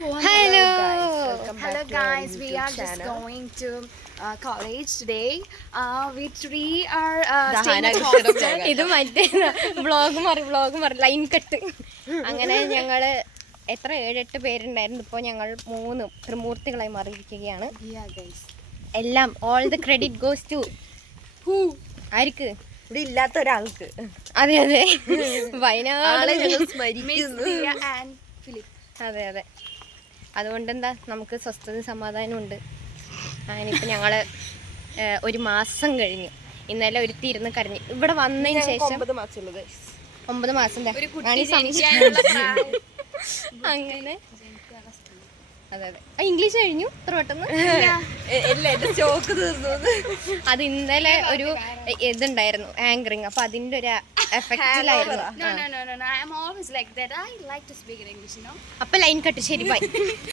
Hello. Hello guys, we are just going to college today. We three are staying at hostel. ഇത് മറ്റേ vlog മാറി line cut. അങ്ങനെ ഞങ്ങള് എത്ര 7-8 പേരുണ്ടായിരുന്നു. ഇപ്പോൾ ഞങ്ങൾ 3 ത്രിമൂർത്തികളായി മാറിയിരിക്കുകയാണ്. Yeah guys. എല്ലാം all the credit goes to Who? ആർക്ക്? ഇവിടെ ഇല്ലാത്ത ഒരാൾക്ക് അതെ അതെ Wayanad. Miss Dia and Philip. അതെ അതെ, അതുകൊണ്ട് എന്താ നമുക്ക് സ്വസ്ഥത സമാധാനം ഉണ്ട്. അതിനിപ്പോൾ ഞങ്ങൾ 1 മാസം കഴിഞ്ഞു. ഇന്നലെ ഒരുത്തി ഇരുന്ന് കരഞ്ഞു. ഇവിടെ വന്നതിന് ശേഷം 9 മാസമുള്ളത് 9 മാസം ഒരു കുട്ടി ജനിക്കാനുള്ള പ്രായം. അങ്ങനെ അതെ അതെ. ഇംഗ്ലീഷ് കഴിഞ്ഞു ഇത്ര പെട്ടെന്ന്. ഇല്ല, എന്റെ സ്റ്റോക്ക് തീർന്നു. അത് ഇന്നലെ ഒരു ഇതുണ്ടായിരുന്നു ആങ്കറിങ്, അപ്പൊ അതിന്റെ ഒരു എഫക്റ്റിലായിരുന്നു. No. I am always like that. I like to speak in English, you know. അപ്പൊ ലൈൻ കട്ട്, ശരി ബൈ.